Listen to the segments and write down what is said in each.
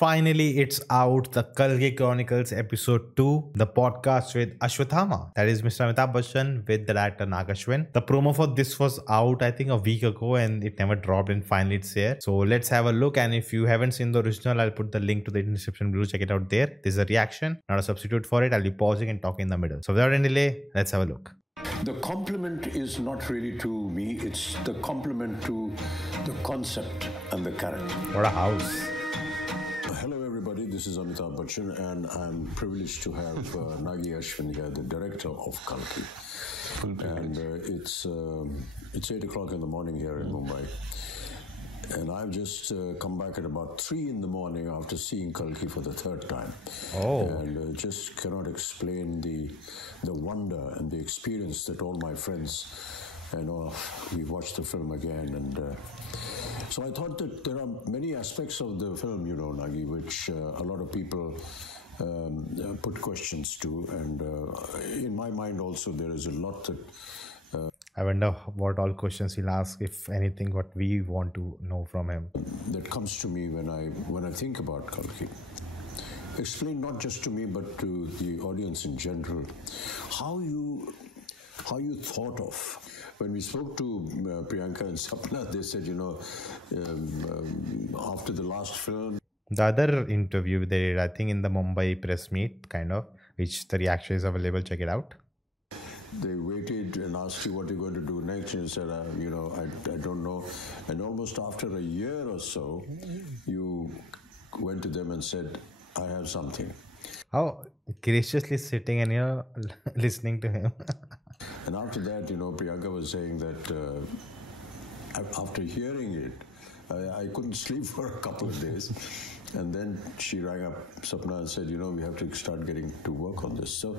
Finally, it's out. The Kalki Chronicles episode 2, the podcast with Ashwatthama. That is Mr. Amitabh Bachchan with the director Ashwin. The promo for this was out, I think, a week ago and it never dropped, and finally it's here. So let's have a look. And if you haven't seen the original, I'll put the link to the description below. Check it out there. This is a reaction, not a substitute for it. I'll be pausing and talking in the middle. So without any delay, let's have a look. The compliment is not really to me, it's the compliment to the concept and the character. What a house. Hello everybody, this is Amitabh Bachchan and I'm privileged to have Ashwin here, the director of Kalki. And it's 8 o'clock in the morning here in Mumbai. And I've just come back at about 3 in the morning after seeing Kalki for the third time. Oh. And just cannot explain the wonder and the experience that all my friends, we watched the film again. And so I thought that there are many aspects of the film, Nagi, which a lot of people put questions to. And in my mind also, there is a lot that... I wonder what all questions he'll ask, if anything, what we want to know from him. That comes to me when I think about Kalki. Explain not just to me, but to the audience in general, how you thought of. When we spoke to Priyanka and Sapna, they said, after the last film. The other interview they did, I think in the Mumbai press meet, kind of, which the reaction is available, check it out. They waited and asked you what you're going to do next, and you said, I don't know. And almost after a year or so, you went to them and said, I have something. How graciously sitting and you're listening to him. And after that, Priyanka was saying that after hearing it, I couldn't sleep for a couple of days. And then she rang up Sapna and said, we have to start getting to work on this. So,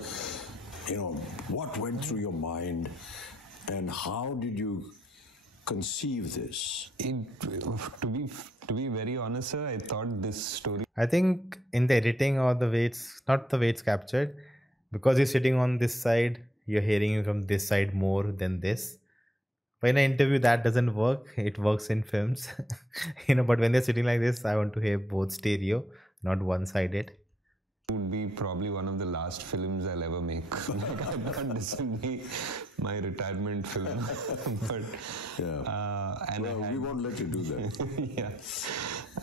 what went through your mind and how did you conceive this? To be very honest, sir, I thought this story... I think in the editing or the way it's, not the way it's captured, because you're sitting on this side, you're hearing you from this side more than this. But in an interview, that doesn't work. It works in films, but when they're sitting like this, I want to hear both stereo, not one-sided. Would be probably one of the last films I'll ever make. I thought this would be my retirement film, but we won't let you do that. Yeah,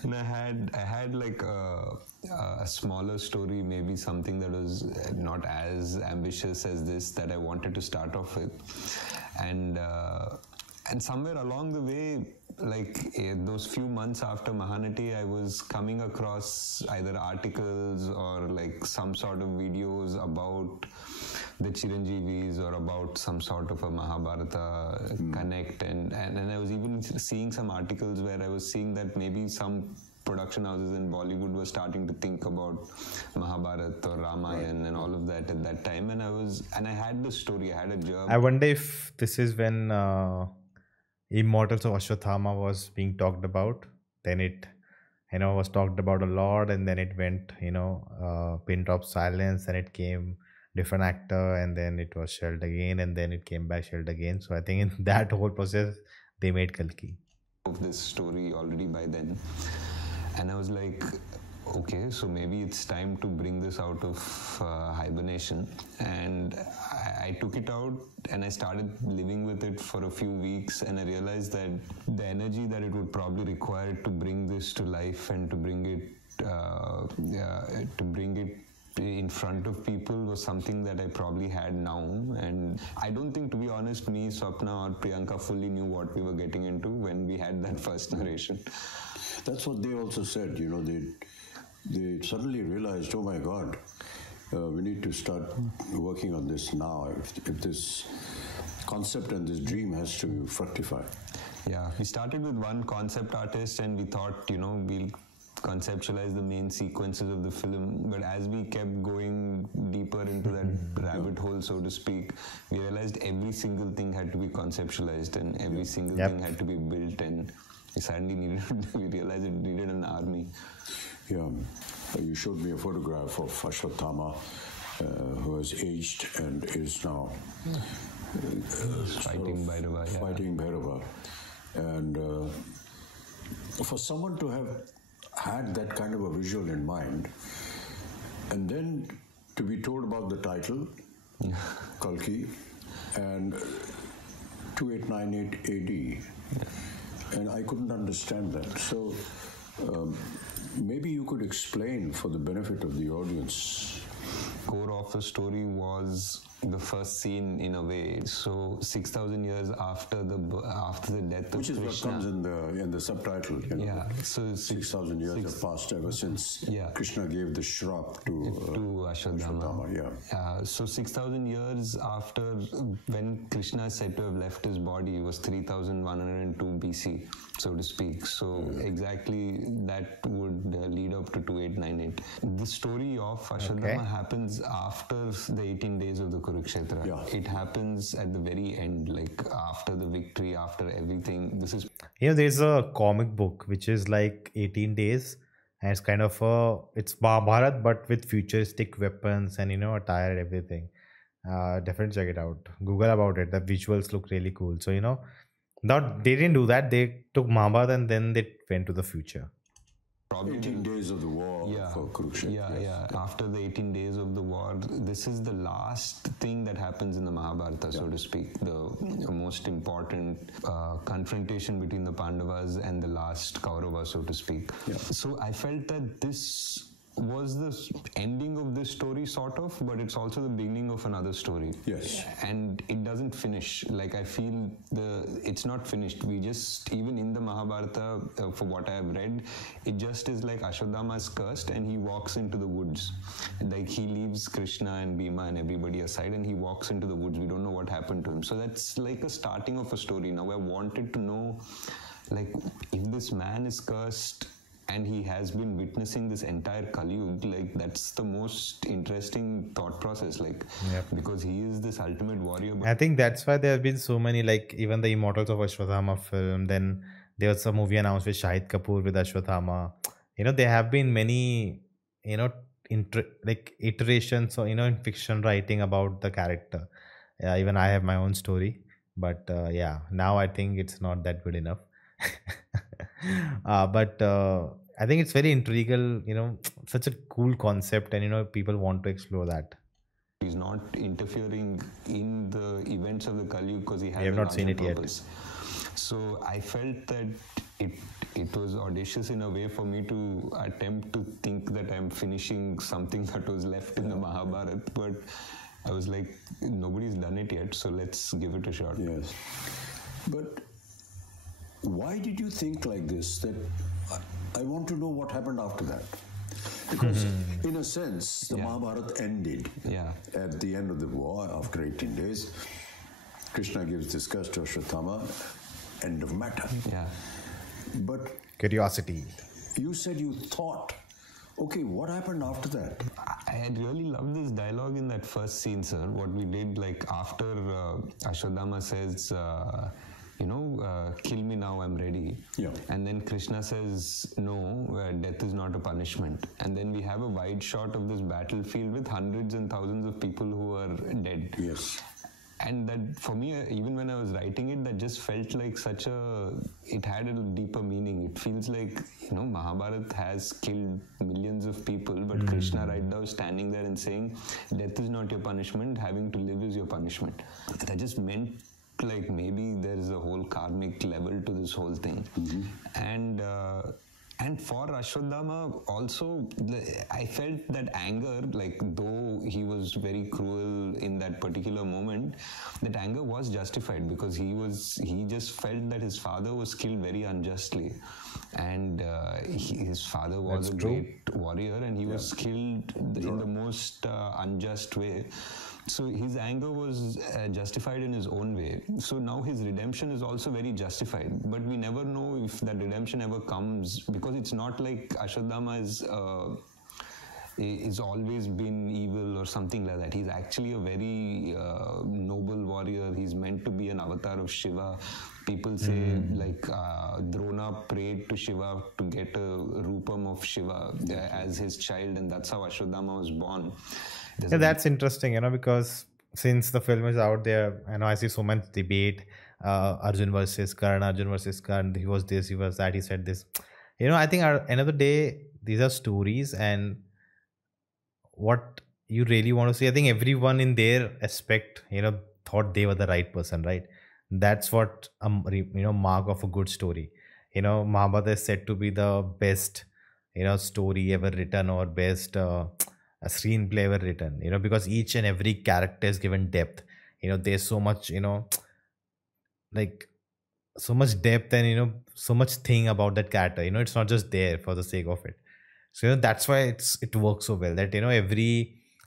and I had like a smaller story, maybe something that was not as ambitious as this, that I wanted to start off with, and somewhere along the way, like those few months after Mahanati, I was coming across either articles or like some sort of videos about the Chiranjeevis or about some sort of a Mahabharata connect, and I was even seeing some articles where I was seeing that maybe some production houses in Bollywood were starting to think about Mahabharata or Ramayana and all of that at that time, and I had the story, I had a germ. I wonder if this is when Immortals of Ashwatthama was being talked about. Then it, was talked about a lot, and then it went, pin drop silence, and it came different actor, and then it was shelved again, and then it came back shelved again. So I think in that whole process, they made Kalki. Of this story already by then, and I was like, okay, so maybe it's time to bring this out of hibernation. And I took it out and I started living with it for a few weeks, and I realized that the energy that it would probably require to bring this to life and to bring it in front of people was something that I probably had now. And I don't think, to be honest, me, Swapna or Priyanka fully knew what we were getting into when we had that first narration. That's what they also said, they suddenly realized, oh my God, we need to start working on this now if this concept and this dream has to fructify. Yeah, we started with one concept artist and we thought, we'll conceptualize the main sequences of the film, but as we kept going deeper into that rabbit hole, so to speak, we realized every single thing had to be conceptualized and every single thing had to be built, and we realized it needed an army. Yeah, you showed me a photograph of Ashwatthama, who has aged and is now fighting Bhairava. Fighting Bhairava. And for someone to have had that kind of a visual in mind. And then to be told about the title, Kalki, and 2898 AD, and I couldn't understand that. So maybe you could explain for the benefit of the audience. Core of the story was the first scene in a way. So 6,000 years after the death of Which is Krishna. what comes in the subtitle. You know? Yeah. So 6,000 years have passed ever since Krishna gave the shrap to Ashwatthama. Yeah. So 6,000 years after when Krishna is said to have left his body, it was 3,102 BC, so to speak. So exactly that would lead up to 2898. The story of Ashwatthama happens after the 18 days of the Kurukshetra. Yeah. It happens at the very end, like after the victory, after everything. This is there's a comic book which is like 18 days, and it's kind of it's Mahabharat but with futuristic weapons and attire and everything. Definitely check it out. Google about it. The visuals look really cool. So not they didn't do that. They took Mahabharat and then they went to the future. probably 18 days of the war for Kurukshetra. Yeah. After the 18 days of the war, this is the last thing that happens in the Mahabharata, so to speak. The most important confrontation between the Pandavas and the last Kaurava, so to speak. Yeah. So I felt that this was the ending of this story, sort of, but it's also the beginning of another story. Yes. And it doesn't finish. Like, I feel it's not finished. We just, even in the Mahabharata, for what I have read, it just is like Ashwatthama is cursed and he walks into the woods. Like, he leaves Krishna and Bhima and everybody aside and he walks into the woods. We don't know what happened to him. So that's like a starting of a story. Now I wanted to know, like, if this man is cursed and he has been witnessing this entire Kali Yuga, like, that's the most interesting thought process, like, because he is this ultimate warrior. I think that's why there have been so many, like, even the Immortals of Ashwatthama film, then there was a movie announced with Shahid Kapoor with Ashwatthama. There have been many, iterations or, in fiction writing about the character. Even I have my own story, but now I think it's not that good enough. But I think it's very integral, such a cool concept, and people want to explore that. He's not interfering in the events of the Kali Yuga because he has not larger seen it purpose. So I felt that it was audacious in a way for me to attempt to think that I'm finishing something that was left in the Mahabharata, but I was like, nobody's done it yet, so let's give it a shot. Yes. But why did you think like this? That I want to know what happened after that. Because in a sense, the Mahabharata ended at the end of the war after 18 days. Krishna gives this curse to Ashwatthama, end of matter. Yeah. But Curiosity. you said you thought, okay, what happened after that? I had really loved this dialogue in that first scene, sir. What we did, like, after Ashwatthama says, kill me now, I'm ready. Yeah. And then Krishna says, no, death is not a punishment. And then we have a wide shot of this battlefield with hundreds and thousands of people who are dead. Yes. And that, for me, even when I was writing it, that just felt like it had a deeper meaning. It feels like, Mahabharata has killed millions of people, but Krishna right now is standing there and saying, death is not your punishment, having to live is your punishment. That just meant, like, maybe there is a whole karmic level to this whole thing. And for Ashwatthama also, I felt that anger, like, though he was very cruel in that particular moment, that anger was justified because he just felt that his father was killed very unjustly. And his father was a great warrior and he was killed in the most unjust way. So his anger was justified in his own way. So now his redemption is also very justified. But we never know if that redemption ever comes, because it's not like Ashwatthama is always been evil or something like that. He's actually a very noble warrior. He's meant to be an avatar of Shiva. People say, like, Drona prayed to Shiva to get a rupam of Shiva as his child, and that's how Ashwatthama was born. That's interesting, because since the film is out there, I see so much debate, Arjun versus Karan, he was this, he was that, he said this. I think at end of the day, these are stories, and what you really want to see. I think everyone in their aspect, thought they were the right person, right? That's what mark of a good story. Mahabharata is said to be the best, story ever written, or best a screenplay ever written. Because each and every character is given depth. There's so much, like so much depth, and so much thing about that character. It's not just there for the sake of it. So that's why it works so well, that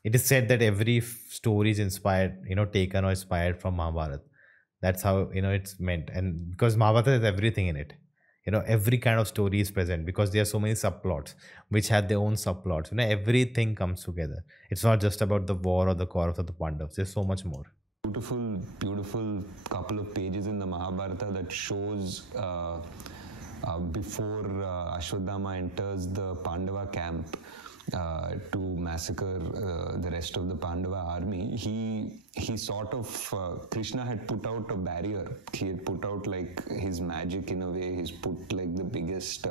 it is said that every story is inspired, taken or inspired from Mahabharata. That's how it's meant. And because Mahabharata has everything in it, every kind of story is present, because there are so many subplots which had their own subplots. Everything comes together. It's not just about the war or the Kauravas or the Pandavas. There's so much more. Beautiful couple of pages in the Mahabharata that shows before Ashwatthama enters the Pandava camp to massacre the rest of the Pandava army. He sort of Krishna had put out a barrier. He had put out like his magic in a way. He's put like the biggest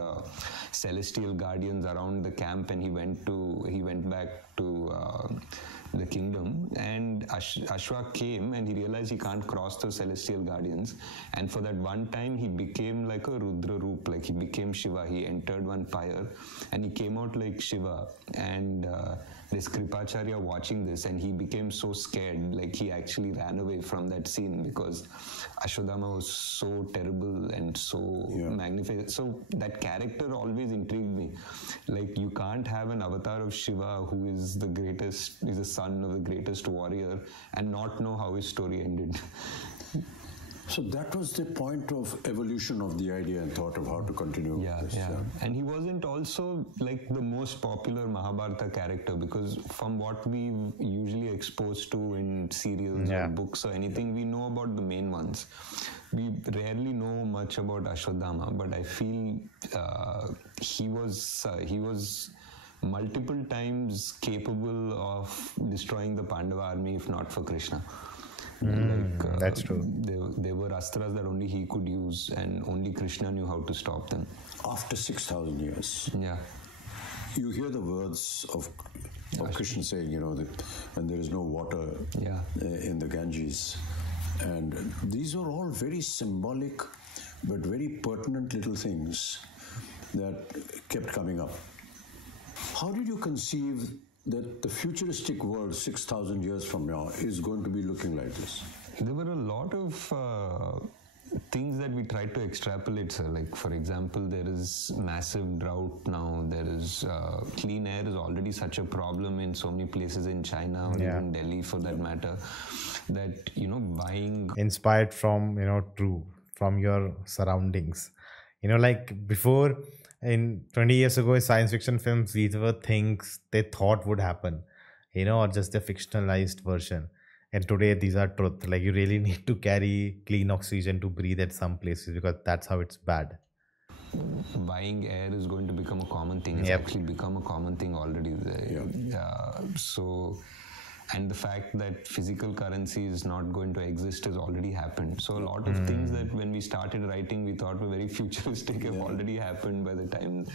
celestial guardians around the camp, and he went back to the kingdom, and Ashwa came, and he realized he can't cross the celestial guardians, and for that one time he became like a Rudra Roop, like he became Shiva. He entered one fire and he came out like Shiva, and this Kripacharya watching this, and he became so scared, like he actually ran away from that scene because Ashwatthama was so terrible and so magnificent. So that character always intrigued me. Like, you can't have an avatar of Shiva who is the greatest, is the son of the greatest warrior, and not know how his story ended. So that was the point of evolution of the idea and thought of how to continue this. Yeah. And he wasn't also like the most popular Mahabharata character, because from what we've usually exposed to in serials or books or anything, we know about the main ones. We rarely know much about Ashwatthama, but I feel he was multiple times capable of destroying the Pandava army if not for Krishna. That's true. There were astras that only he could use, and only Krishna knew how to stop them. After 6,000 years, you hear the words of Krishna saying, that when there is no water in the Ganges. And these are all very symbolic but very pertinent little things that kept coming up. How did you conceive that the futuristic world 6,000 years from now is going to be looking like this? There were a lot of things that we tried to extrapolate, sir. Like, for example, there is massive drought now. There is clean air is already such a problem in so many places in China, or even Delhi for that matter, that, buying... Inspired from, from your surroundings. Like before... In 20 years ago, in science fiction films, these were things they thought would happen, or just a fictionalized version. And today, these are truth. Like, you really need to carry clean oxygen to breathe at some places, because that's how it's bad. Buying air is going to become a common thing. It's actually become a common thing already. And the fact that physical currency is not going to exist has already happened. So a lot of things that when we started writing, we thought were very futuristic have already happened by the time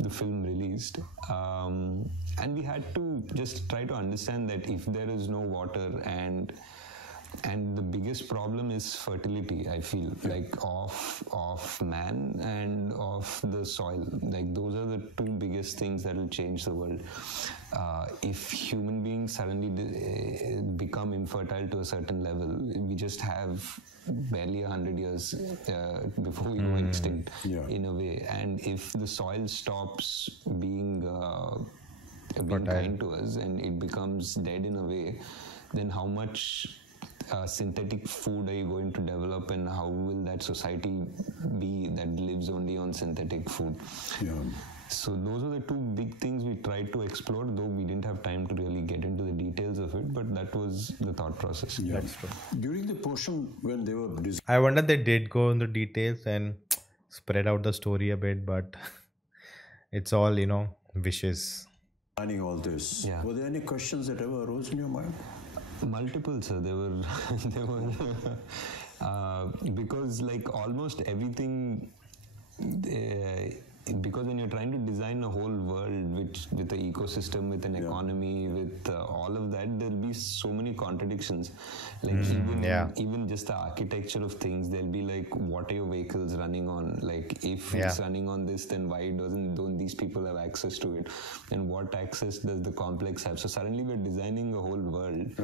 the film released. And we had to just try to understand that if there is no water, and the biggest problem is fertility, I feel, like of man and of the soil. Like, those are the two biggest things that will change the world. If human beings suddenly become infertile to a certain level, we just have barely 100 years before we go extinct, in a way. And if the soil stops being kind to us, and it becomes dead in a way, then how much synthetic food are you going to develop, and how will that society be that lives only on synthetic food? So those are the two big things we tried to explore, though we didn't have time to really get into the details of it, but that was the thought process. That's true. During the portion when they were... I wonder they did go into details and spread out the story a bit, but it's all, wishes. Planning all this. Were there any questions that ever arose in your mind? Multiple, sir. There were because like almost everything because when you're trying to design a whole world with the ecosystem, with an economy, with all of that, there'll be so many contradictions. Like even just the architecture of things, there'll be like, what are your vehicles running on? Like if it's running on this, then why don't these people have access to it? And what access does the complex have? So suddenly we're designing a whole world,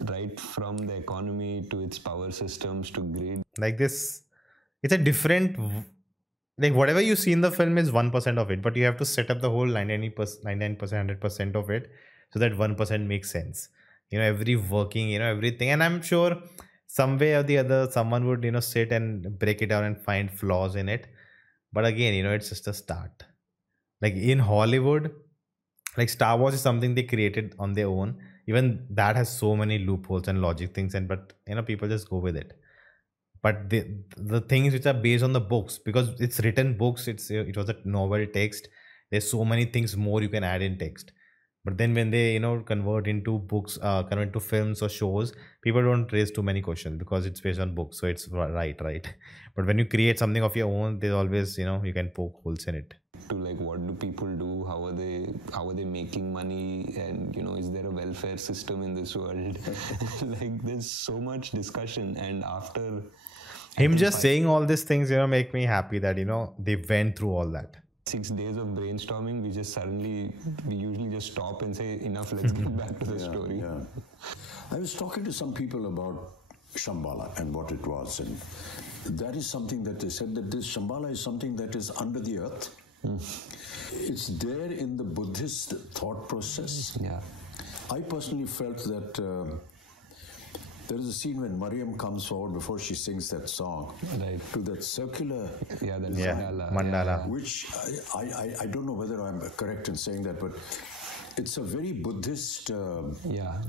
right from the economy to its power systems to grid. Like this, it's a different. Like whatever you see in the film is 1% of it, but you have to set up the whole 99%, 100% of it, so that 1% makes sense. Every working, everything. And I'm sure some way or the other, someone would, sit and break it down and find flaws in it. But again, it's just a start. Like in Hollywood, like Star Wars is something they created on their own. Even that has so many loopholes and logic things, but people just go with it. But the things which are based on the books, because it's written books, it was a novel text, there's so many things more you can add in text. But then when they convert into books, convert into films or shows, people don't raise too many questions because it's based on books, so it's right. But when you create something of your own, there's always you can poke holes in it. To like, what do people do, how are they making money, and is there a welfare system in this world? Like there's so much discussion. And after him just saying all these things make me happy that they went through all that. 6 days of brainstorming, we usually just stop and say, enough, let's get back to the story. I was talking to some people about Shambhala and what it was, and that is something that they said, that this Shambhala is something that is under the earth. It's there in the Buddhist thought process. I personally felt that there is a scene when Mariam comes forward before she sings that song to that circular mandala, which I don't know whether I'm correct in saying that, but it's a very Buddhist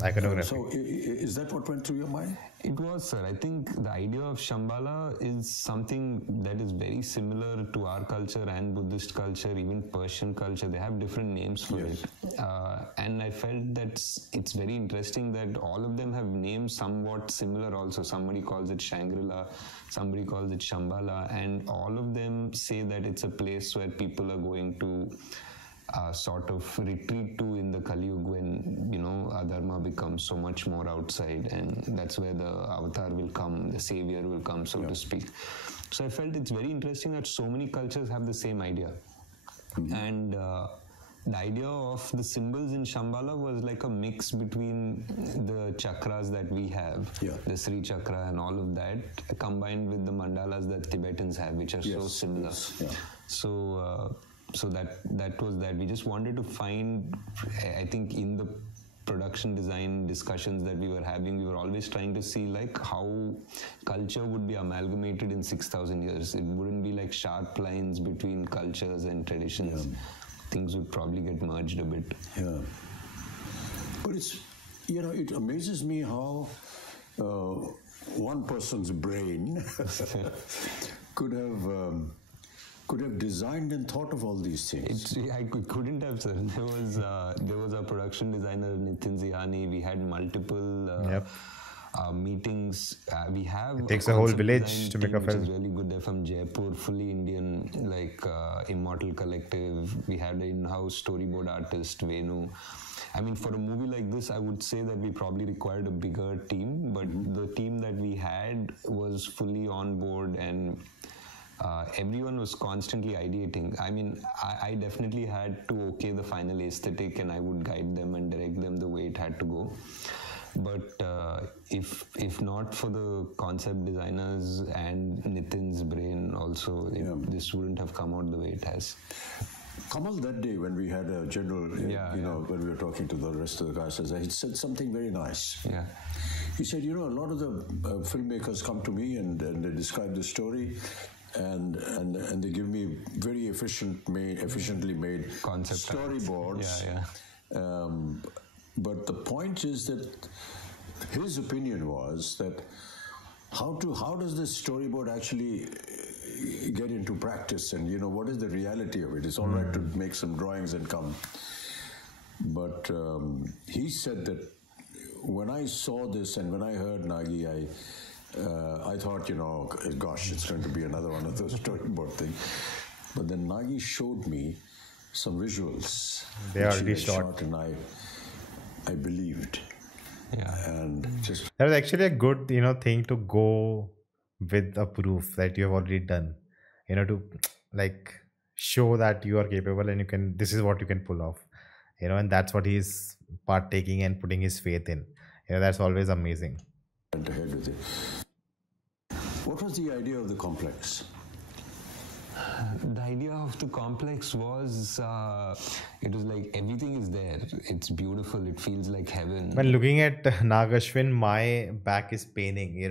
iconography. So is that what went through your mind? It was, sir. I think the idea of Shambhala is something that is very similar to our culture and Buddhist culture, even Persian culture. They have different names for it. And I felt that it's very interesting that all of them have names somewhat similar also. Somebody calls it Shangri-La, somebody calls it Shambhala, and all of them say that it's a place where people are going to sort of retreat to in the Kali Yuga, when adharma becomes so much more outside, and that's where the avatar will come, the savior will come, so to speak. So I felt it's very interesting that so many cultures have the same idea. And the idea of the symbols in Shambhala was like a mix between the chakras that we have, the Sri Chakra and all of that, combined with the mandalas that Tibetans have, which are so similar. So that was that. We just wanted to find, I think in the production design discussions that we were having, we were always trying to see like how culture would be amalgamated in 6,000 years. It wouldn't be like sharp lines between cultures and traditions. Things would probably get merged a bit. But it's, it amazes me how one person's brain could have designed and thought of all these things. I couldn't have, sir. There was a production designer, Nitin Zihani. We had multiple meetings. We have it takes a whole village to make a film. Which is really good. They're from Jaipur, fully Indian, like Immortal Collective. We had an in-house storyboard artist, Venu. I mean, for a movie like this, I would say that we probably required a bigger team, but the team that we had was fully on board, and everyone was constantly ideating. I mean, I definitely had to okay the final aesthetic, and I would guide them and direct them the way it had to go. But if not for the concept designers and Nitin's brain also, this wouldn't have come out the way it has. Kamal, that day when we had a general, when we were talking to the rest of the guys, he said something very nice. He said, a lot of the filmmakers come to me and they describe the story, and they give me very efficiently made concept storyboards. But the point is that his opinion was that how does this storyboard actually get into practice, and what is the reality of it? It's all right to make some drawings and come, but he said that when I saw this and when I heard Nagi, I thought, gosh, it's going to be another one of those storyboard things. But then Nagi showed me some visuals. They which already she had shot. and I believed. Yeah. And just That was actually a good, thing to go with a proof that you have already done. To like show that you are capable and you can. This is what you can pull off. And that's what he's partaking and putting his faith in. That's always amazing. went ahead with it. What was the idea of the complex? The idea of the complex was, it was like everything is there. It's beautiful. It feels like heaven. When looking at Ashwin, my back is paining.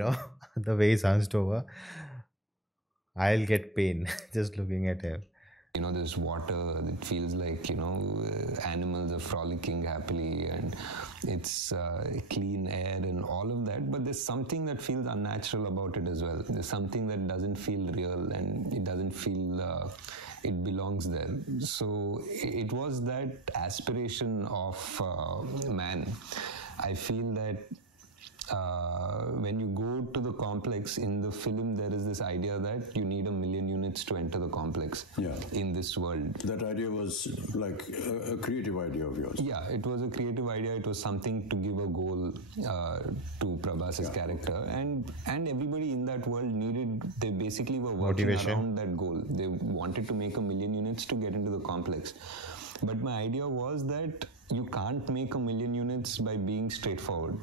The way he's hunched over. I'll get pain just looking at him. There's water. It feels like, animals are frolicking happily, and it's clean air and all of that. But there's something that feels unnatural about it as well. There's something that doesn't feel real, and it doesn't feel it belongs there. So it was that aspiration of man. I feel that when you go to the complex in the film, there is this idea that you need 1 million units to enter the complex in this world. That idea was like a creative idea of yours. Yeah, it was a creative idea. It was something to give a goal to Prabhas's character, and everybody in that world they basically were working around that goal. They wanted to make 1 million units to get into the complex. But my idea was that you can't make 1 million units by being straightforward.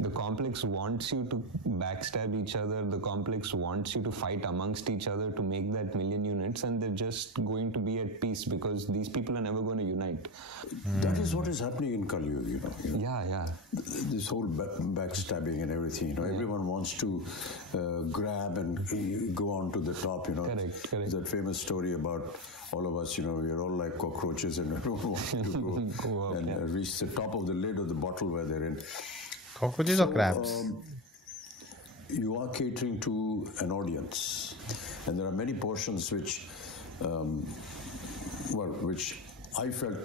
The complex wants you to backstab each other. The complex wants you to fight amongst each other to make that 1 million units, and they're just going to be at peace because these people are never going to unite. That is what is happening in Kalki, Yeah. This whole backstabbing and everything, everyone wants to grab and go on to the top, Correct. That famous story about all of us, we're all like cockroaches and we don't want to go up, and reach the top of the lid of the bottle where they're in. Cockroaches or crabs? You are catering to an audience, and there are many portions which I felt,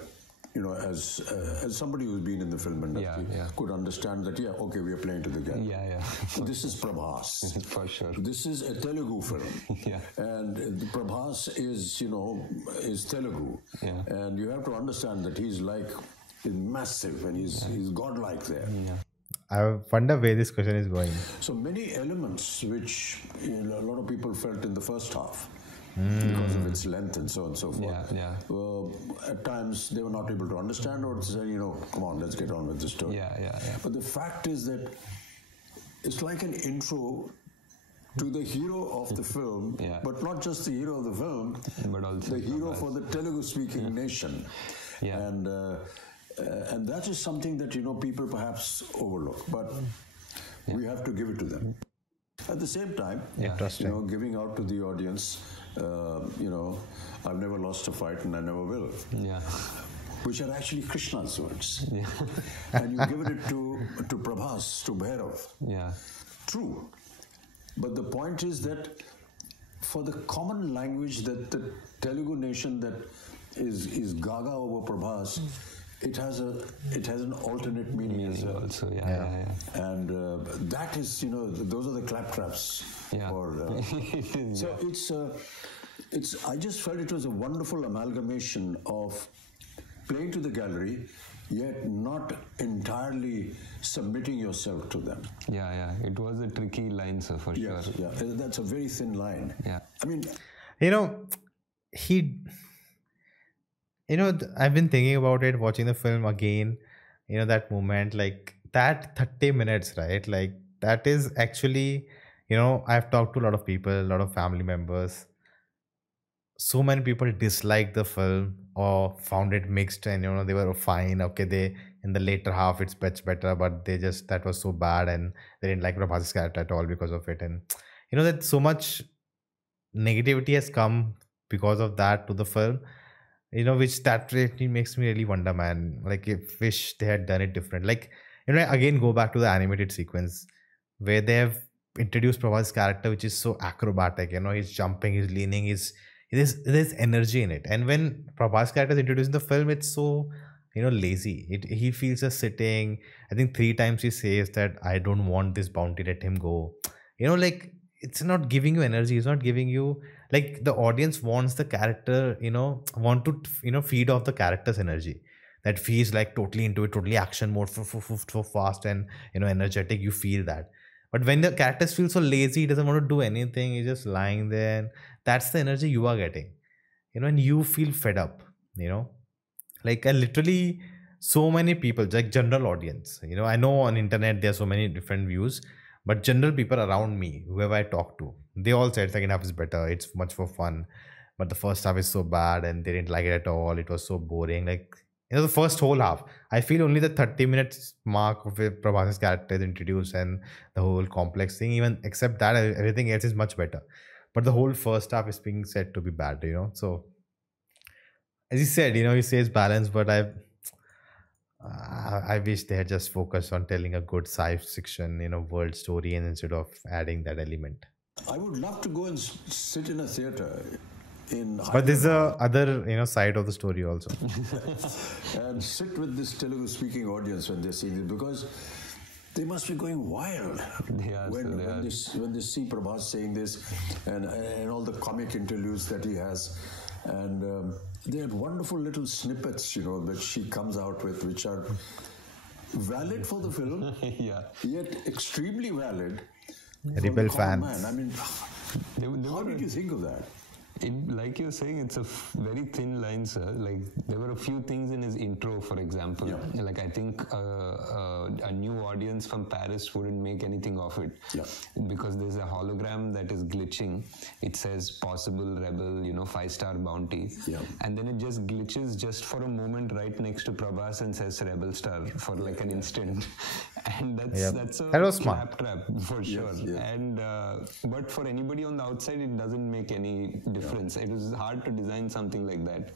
as somebody who's been in the film industry, could understand that, okay, we are playing to the game. Yeah. This is Prabhas. For sure. This is a Telugu film. And Prabhas is Telugu. Yeah. And you have to understand that he's massive and he's godlike there. Yeah. I wonder where this question is going. So many elements which a lot of people felt in the first half because of its length and so on and so forth. At times they were not able to understand or say, come on, let's get on with the story. But the fact is that it's like an intro to the hero of the film, but not just the hero of the film, but also the hero for the Telugu-speaking nation. And that is something that, people perhaps overlook, but we have to give it to them. At the same time, giving out to the audience, I've never lost a fight and I never will. Which are actually Krishna's words. And you give it to Prabhas, to Bhairav. True. But the point is that for the common language that the Telugu nation that is gaga over Prabhas, it has an alternate meaning as well. Also, And that is, those are the claptraps. I just felt it was a wonderful amalgamation of playing to the gallery, yet not entirely submitting yourself to them. It was a tricky line, sir, for sure. That's a very thin line. I mean, I've been thinking about it, watching the film again, that moment, like that 30 minutes, right? Like that is actually, I've talked to a lot of people, a lot of family members. So many people disliked the film or found it mixed, and they were fine. Okay, in the later half it's much better, but that was so bad, and they didn't like Prabhas's character at all because of it. And that so much negativity has come because of that to the film. Which that really makes me really wonder, man. Like, I wish they had done it different. Like, again, go back to the animated sequence where they have introduced Prabhas' character, which is so acrobatic. He's jumping, he's leaning, there's energy in it. And when Prabhas' character is introduced in the film, it's so, lazy. He feels just sitting. I think 3 times he says that I don't want this bounty, let him go. it's not giving you energy. It's not giving you, like, the audience wants the character, want to, feed off the character's energy. That feels like totally into it, totally action mode, so fast and, energetic. You feel that. But when the characters feel so lazy, he doesn't want to do anything. He's just lying there. And that's the energy you are getting, and you feel fed up, like, I literally, so many people, like general audience, I know on internet there are so many different views, but general people around me, whoever I talk to, they all said second half is better, it's much more fun, but the first half is so bad and they didn't like it at all. It was so boring. Like, the first whole half, I feel only the 30 minutes mark of where Prabhas's character is introduced and the whole complex thing, even except that, everything else is much better. But the whole first half is being said to be bad, so as he said, he says balance, but I wish they had just focused on telling a good science fiction, world story, and instead of adding that element. I would love to go and sit in a theater in. But there's a other, side of the story also. And sit with this Telugu-speaking audience when they see this, because they must be going wild when they see Prabhas saying this, and all the comic interludes that he has. And they had wonderful little snippets, that she comes out with, which are valid for the film, yet extremely valid. Rebel fans. Man. I mean, how did you think of that? Like you're saying, it's a very thin line, sir. Like, there were a few things in his intro, for example. Yeah. Like, I think a new audience from Paris wouldn't make anything of it. Yeah. Because there's a hologram that is glitching. It says possible rebel, 5-star bounty. Yeah. And then it just glitches just for a moment right next to Prabhas and says rebel star for like an instant. And that's a claptrap for sure. Yes. And but for anybody on the outside, it doesn't make any difference. It was hard to design something like that.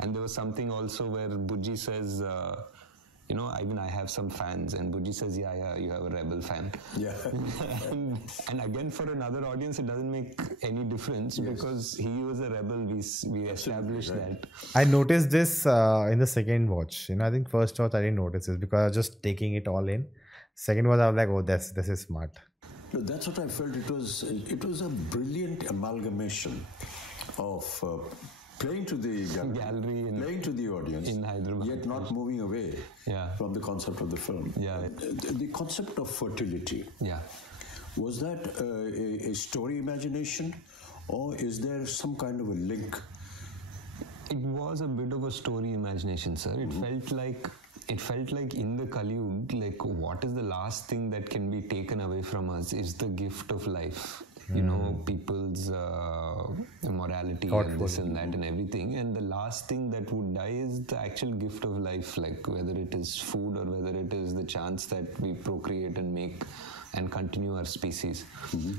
And there was something also where Bujji says, I have some fans, and Bujji says, yeah, you have a rebel fan. Yeah. and again, for another audience, it doesn't make any difference because he was a rebel. We established that. I noticed this in the second watch. I think first watch I didn't notice this because I was just taking it all in. Second watch I was like, oh, this is smart. No, that's what I felt. It was a brilliant amalgamation of playing to the gallery, playing to the audience, in Hyderabad, yet not moving away from the concept of the film. Yeah. The concept of fertility. Yeah. Was that a story imagination, or is there some kind of a link? It was a bit of a story imagination, sir. It felt like in the Kali Yuga, like, what is the last thing that can be taken away from us is the gift of life. People's morality and this and that and everything. And the last thing that would die is the actual gift of life, like whether it is food or whether it is the chance that we procreate and make and continue our species.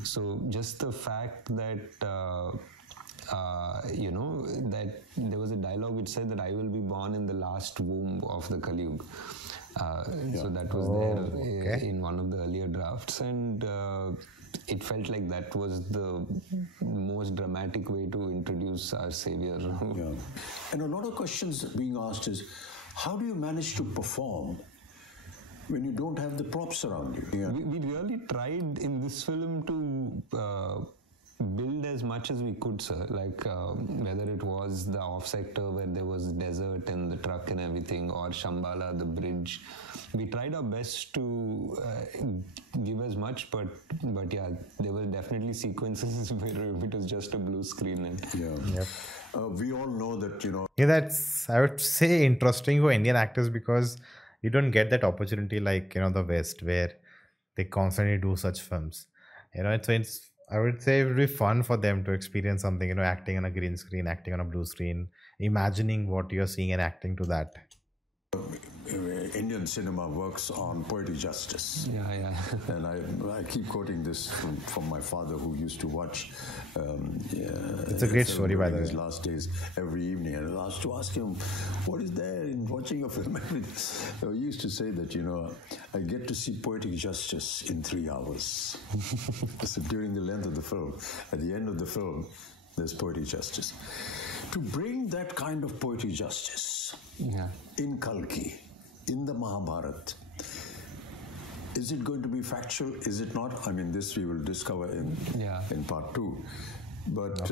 So just the fact that that there was a dialogue which said that I will be born in the last womb of the Kali Yuga. So that was there in one of the earlier drafts, and it felt like that was the most dramatic way to introduce our savior. And a lot of questions being asked is, how do you manage to perform when you don't have the props around you? We really tried in this film to build as much as we could, sir. Like whether it was the off sector where there was desert and the truck and everything, or Shambhala, the bridge. We tried our best to give as much, but yeah, there were definitely sequences where it was just a blue screen. And we all know that, Yeah, that's, I would say, interesting for Indian actors because you don't get that opportunity like, the West, where they constantly do such films. It's I would say it would be fun for them to experience something, acting on a green screen, acting on a blue screen, imagining what you're seeing and acting to that. Indian cinema works on poetic justice. Yeah. And I keep quoting this from my father, who used to watch. It's a great story, by the way. His last days every evening, and I used to ask him, "What is there in watching a film?" He used to say that, I get to see poetic justice in 3 hours. So during the length of the film, at the end of the film, there's poetic justice. To bring that kind of poetic justice in Kalki, in the Mahabharata, Is it going to be factual? Is it not? I mean, this we will discover in part 2. But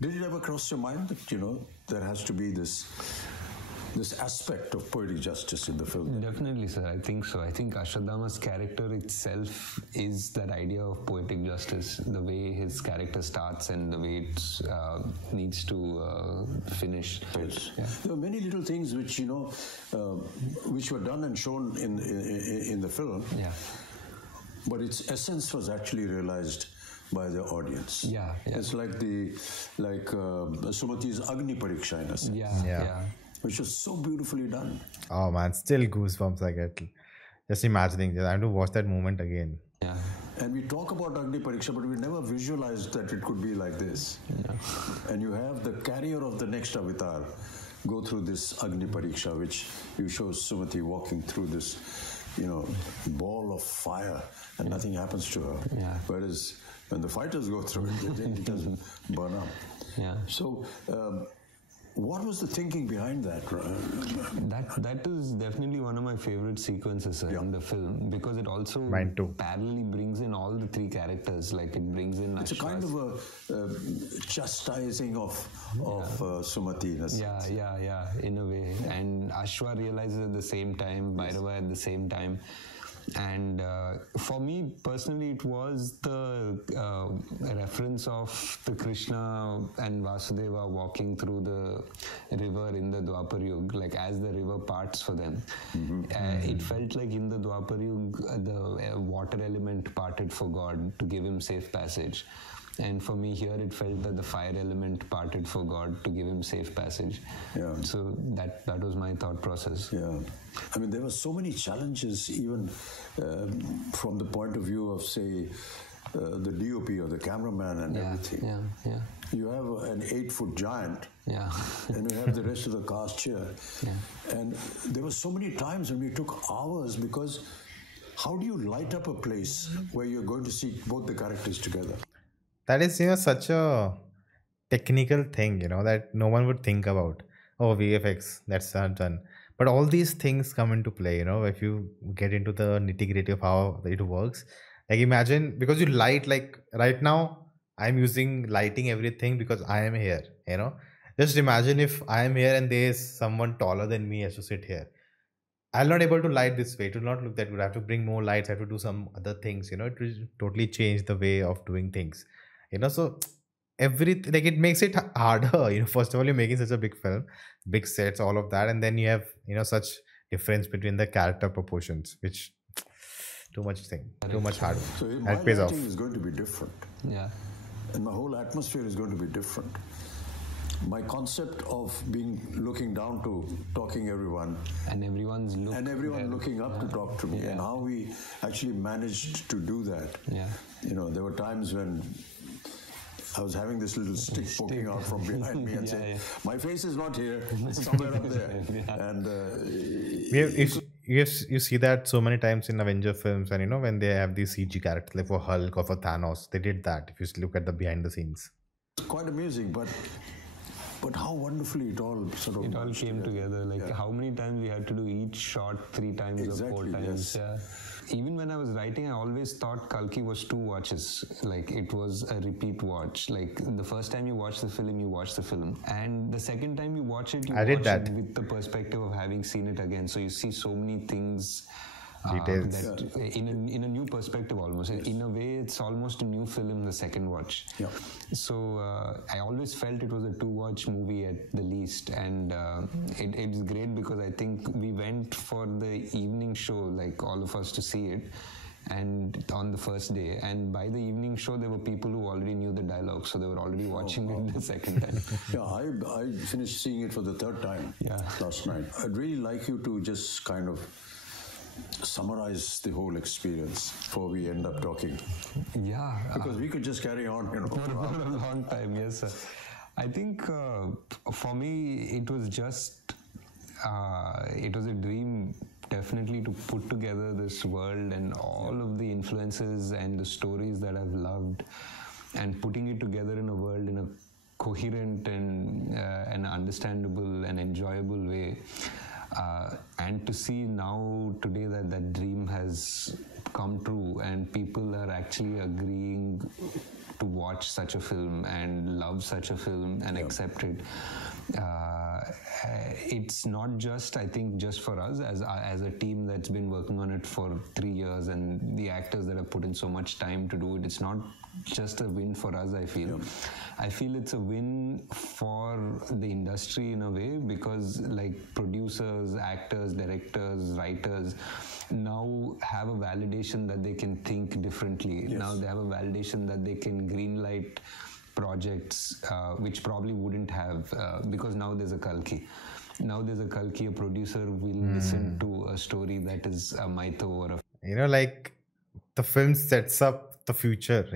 did it ever cross your mind that, there has to be this aspect of poetic justice in the film? Definitely, sir. I think so. I think Ashwatthama's character itself is that idea of poetic justice, the way his character starts and the way it needs to finish. Yes. Yeah. There are many little things which, which were done and shown in the film. Yeah. But its essence was actually realized by the audience. Yeah. It's like Sumati's Agni Pariksha in a sense. Yeah. Which was so beautifully done. Oh man, still goosebumps I get. Just imagining. I have to watch that moment again. Yeah. And we talk about Agni Pariksha, but we never visualized that it could be like this. Yeah. And you have the carrier of the next avatar go through this Agni Pariksha, which you show Sumati walking through this, ball of fire, and nothing happens to her. Yeah. Whereas when the fighters go through it, it doesn't burn up. Yeah. So, what was the thinking behind that? That is definitely one of my favorite sequences in the film, because it also parallelly brings in all the 3 characters. Like it brings in. It's a kind of a chastising of Sumati in a sense. Yeah, in a way. And Ashwa realizes at the same time, Bhairava at the same time. And for me personally, it was the reference of the Krishna and Vasudeva walking through the river in the Dwapar Yuga, like as the river parts for them. It felt like in the Dwapar Yuga, the water element parted for God to give him safe passage. And for me here, it felt that the fire element parted for God to give him safe passage. Yeah. So that was my thought process. Yeah. I mean, there were so many challenges, even from the point of view of, say, the DOP or the cameraman and everything. Yeah. You have an 8-foot giant. Yeah. And you have the rest of the cast here. Yeah. And there were so many times when we took hours, because how do you light up a place where you're going to see both the characters together? That is, such a technical thing, that no one would think about. Oh, VFX, that's not done. But all these things come into play, if you get into the nitty-gritty of how it works. Like imagine, because you light, like right now, I'm using lighting everything because I am here, Just imagine if I am here and there is someone taller than me has to sit here. I'll not able to light this way. It will not look that good. I have to bring more lights. I have to do some other things, It will totally change the way of doing things. So everything, like it makes it harder. First of all, you're making such a big film, big sets, all of that, and then you have such difference between the character proportions, which too much hard work. So my lighting is going to be different. Yeah. And my whole atmosphere is going to be different. My concept of looking down to talking everyone, and everyone looking up to talk to me, and how we actually managed to do that. Yeah. There were times when I was having this little stick poking out from behind me and saying, my face is not here, it's somewhere up there. And you see that so many times in Avenger films, and when they have these CG characters, like for Hulk or for Thanos, they did that. If you look at the behind the scenes, it's quite amusing, but how wonderfully it all came together. Like how many times we had to do each shot 3 times or 4 times. Yes. Yeah. Even when I was writing, I always thought Kalki was 2 watches. Like it was a repeat watch. Like the first time you watch the film, you watch the film, and the second time you watch it, you watch it with the perspective of having seen it again. So you see so many things. Details. In a new perspective almost. Yes. In a way, it's almost a new film the second watch. Yeah. So I always felt it was a 2-watch movie at the least, and it's great because I think we went for the evening show, like all of us, to see it, and on the first day, and by the evening show there were people who already knew the dialogue, so they were already watching it the second time. Yeah, I finished seeing it for the 3rd time last night. I'd really like you to just kind of summarize the whole experience before we end up talking. Yeah. Because we could just carry on, for a long time, yes, sir. I think for me, it was just, it was a dream, definitely, to put together this world and all of the influences and the stories that I've loved, and putting it together in a world in a coherent and an understandable and enjoyable way. And to see now today that dream has come true and people are actually agreeing to watch such a film and love such a film and accept it. It's not just, I think, just for us as a team that's been working on it for 3 years and the actors that have put in so much time to do it. It's not just a win for us, I feel. I feel it's a win for the industry in a way, because like producers, actors, directors, writers now have a validation that they can think differently. Now they have a validation that they can greenlight projects which probably wouldn't have, because now there's a Kalki. Now there's a Kalki, a producer will listen to a story that is a mytho or a... Like the film sets up the future,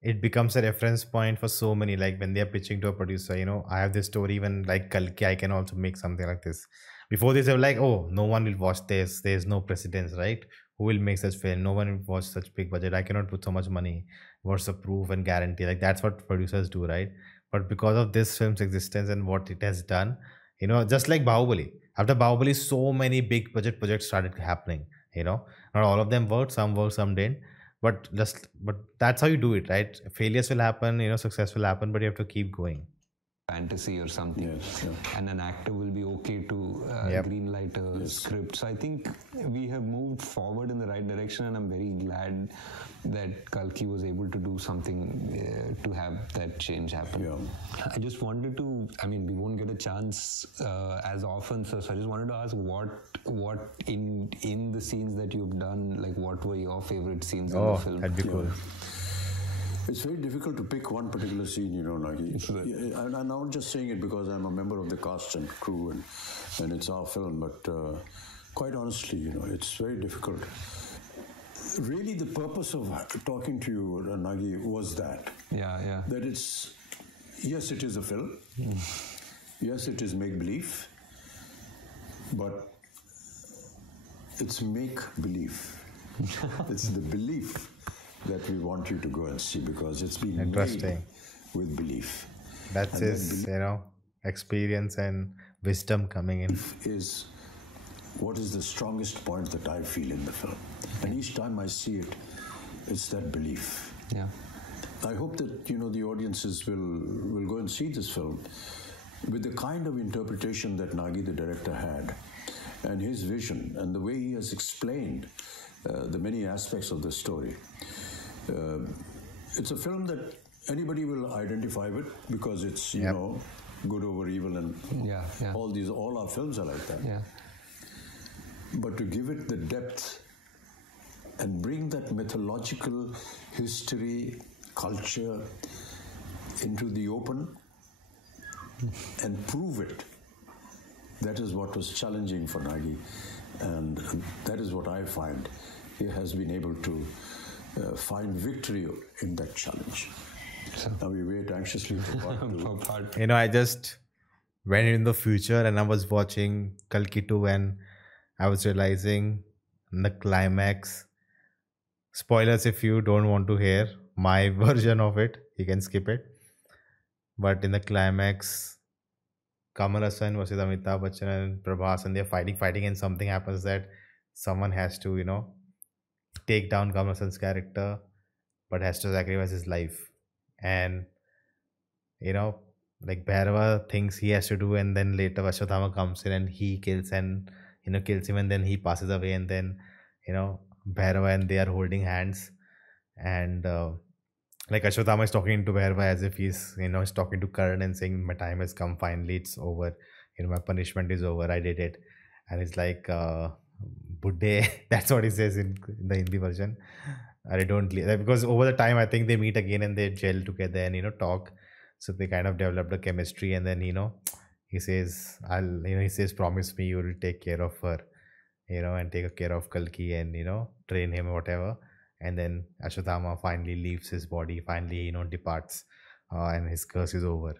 it becomes a reference point for so many. Like when they're pitching to a producer, I have this story, even like Kalki, I can also make something like this. Before this, they were like, oh, no one will watch this. There's no precedence, right? Who will make such film? No one will watch such big budget. I cannot put so much money. What's the proof and guarantee? Like that's what producers do, right? But because of this film's existence and what it has done, just like Bahubali. After Bahubali, so many big budget projects started happening. Not all of them worked. Some worked, some didn't. But that's how you do it, right? Failures will happen. Success will happen, but you have to keep going. Fantasy or something, and an actor will be okay to greenlight a script. So I think we have moved forward in the right direction, and I'm very glad that Kalki was able to do something to have that change happen. I just wanted to, we won't get a chance as often, so I just wanted to ask what in the scenes that you've done, like what were your favorite scenes in the film? That'd be cool. It's very difficult to pick one particular scene, Nagi. And I'm not just saying it because I'm a member of the cast and crew and it's our film, but quite honestly, it's very difficult. Really, the purpose of talking to you, Nagi, was that. That it's, yes, it is a film. Yes, it is make-believe. But it's make-believe. It's the belief that we want you to go and see, because it's been made with belief. That's his, experience and wisdom coming in. Is what is the strongest point that I feel in the film. And each time I see it, it's that belief. I hope that, the audiences will go and see this film with the kind of interpretation that Nagi, the director, had, and his vision, and the way he has explained the many aspects of the story. It's a film that anybody will identify with, because it's, good over evil, and all our films are like that. But to give it the depth and bring that mythological history, culture into the open and prove it, that is what was challenging for Nagi, and that is what I find he has been able to find victory in that challenge. Now we wait anxiously for part 2. I just went in the future and I was watching Kalki 2 and I was realizing in the climax, spoilers if you don't want to hear my version of it, you can skip it. But in the climax, Kamal Haasan versus Amitabh Bachchan and Prabhas, and they're fighting, and something happens that someone has to, take down Kamal Haasan's character, but has to sacrifice his life. And, like Bhairava thinks he has to do, and then later Ashwatthama comes in and he kills him, and then he passes away, and then, Bhairava and they are holding hands, and like Ashwatthama is talking to Bhairava as if he's talking to Karan and saying, my time has come, finally it's over, my punishment is over, I did it. And it's like Budde, that's what he says in the Hindi version. I don't, because over the time I think they meet again and they gel together and talk, so they kind of developed a chemistry. And then he says, he says, promise me you will take care of her, and take care of Kalki and train him or whatever. And then Ashwatthama finally leaves his body, finally departs, and his curse is over.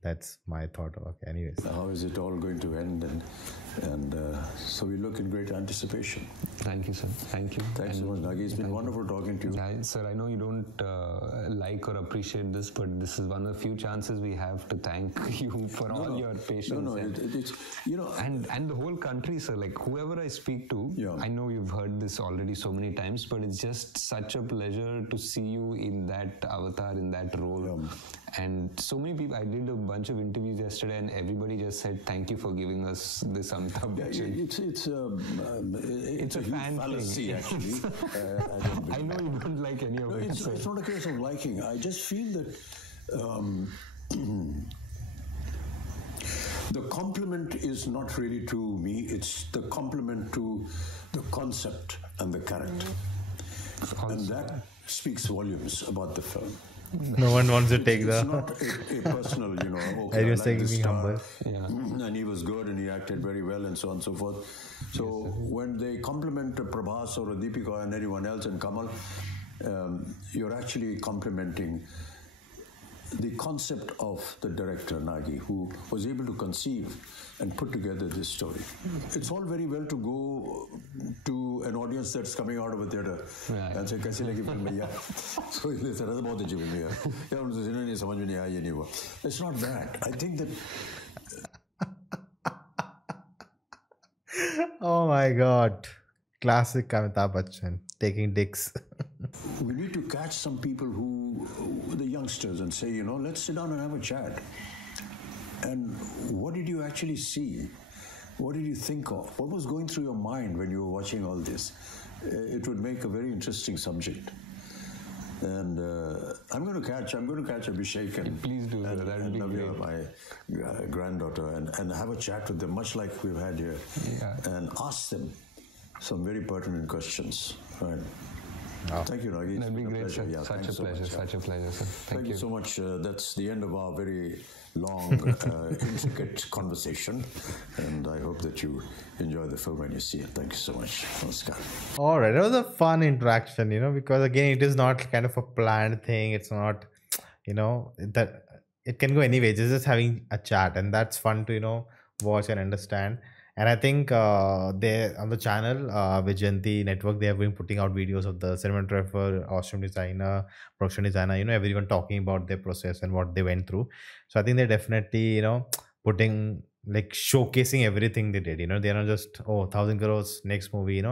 That's my thought. Okay, anyways. How is it all going to end? And so we look in great anticipation. Thank you, sir. Thank you. Thanks so much, Nagi. It's been wonderful talking to you. Yeah, sir, I know you don't like or appreciate this, but this is one of the few chances we have to thank you for all your patience. No, it's and the whole country, sir. Like whoever I speak to, I know you've heard this already so many times, but it's just such a pleasure to see you in that avatar, in that role. And so many people, I did a bunch of interviews yesterday and everybody just said, thank you for giving us this Amitabh Bachchan. It's a fan fallacy, actually. I know you don't like any of it. It's not a case of liking. I just feel that the compliment is not really to me, it's the compliment to the concept and the character. And that speaks volumes about the film. No one wants to take it's not a personal, okay, you're I saying like being humble. and he was good and he acted very well and so on and so forth. So when they compliment Prabhas or Deepika and anyone else and Kamal, you're actually complimenting the concept of the director, Nagi, who was able to conceive and put together this story. It's all very well to go to an audience that's coming out of a theatre and say, "Kaisi lagi film bhaiya?" So they say, "That's बहुत अच्छी film है यार." यार उनको जिन्हें नहीं समझ में नहीं आया ये नहीं हुआ. It's not that. I think that. Oh my God. Classic Amitabh Bachchan taking dicks. We need to catch some people the youngsters, and say, let's sit down and have a chat. And what did you actually see? What did you think of? What was going through your mind when you were watching all this? It would make a very interesting subject. And I'm going to catch Abhishek and please do, sir. That would be great. My granddaughter, and have a chat with them, much like we've had here, and ask them some very pertinent questions. Right. Oh. Thank you, Nagi. That'd be great, sir. Such a pleasure, sir. Thank you so much. That's the end of our very long, intricate conversation. And I hope that you enjoy the film when you see it. Thank you so much. Namaskar. All right. It was a fun interaction, because again, it is not kind of a planned thing. It's not, that it can go anyway. It's just having a chat, and that's fun to, watch and understand. And I think they on the channel, Vijayanti Network, they have been putting out videos of the cinematographer, costume designer, production designer, everyone talking about their process and what they went through. So I think they're definitely, putting, like, showcasing everything they did. They're not just, 1,000 crores, next movie,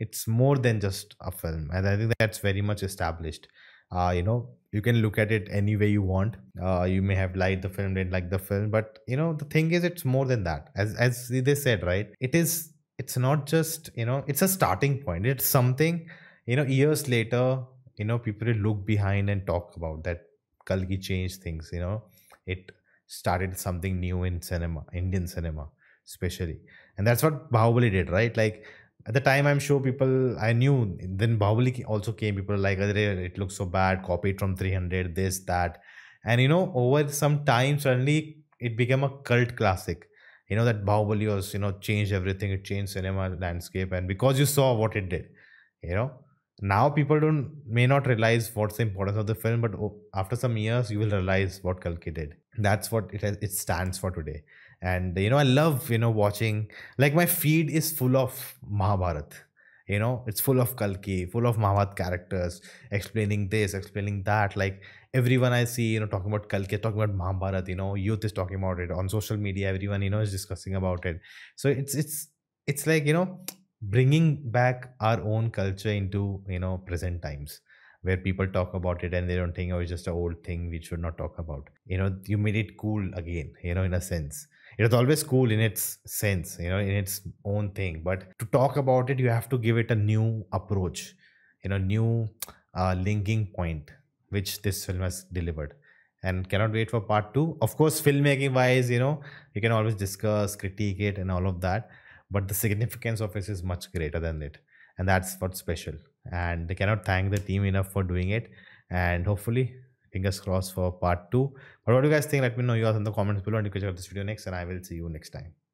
It's more than just a film. And I think that's very much established. You can look at it any way you want. You may have liked the film, didn't like the film, but the thing is, it's more than that. As they said, right? It's not just, it's a starting point. It's something, years later, people will look behind and talk about that. Kalki changed things. It started something new in cinema, Indian cinema especially, and that's what Bahubali did, right? Like, at the time, I'm sure people, I knew, then Bahubali also came, people were like, it looks so bad, copied from 300, this, that. And, over some time, suddenly, it became a cult classic. That Bahubali was, changed everything, it changed cinema landscape. And because you saw what it did, now people may not realize what's the importance of the film, but after some years, you will realize what Kalki did. That's what it stands for today. And I love watching, like, my feed is full of Mahabharat. It's full of Kalki, full of Mahabharat characters explaining this, explaining that. Like, everyone I see talking about Kalki, talking about Mahabharat, youth is talking about it on social media, everyone is discussing about it. So it's like bringing back our own culture into present times, where people talk about it and they don't think, it's just an old thing we should not talk about. You made it cool again, in a sense. It was always cool in its sense, in its own thing. But to talk about it, you have to give it a new approach, new linking point, which this film has delivered. And cannot wait for part 2. Of course, filmmaking wise, you can always discuss, critique it and all of that. But the significance of it is much greater than it. And that's what's special. And they cannot thank the team enough for doing it. And hopefully, fingers crossed for part 2. But what do you guys think? Let me know yours in the comments below, and you can check out this video next, and I will see you next time.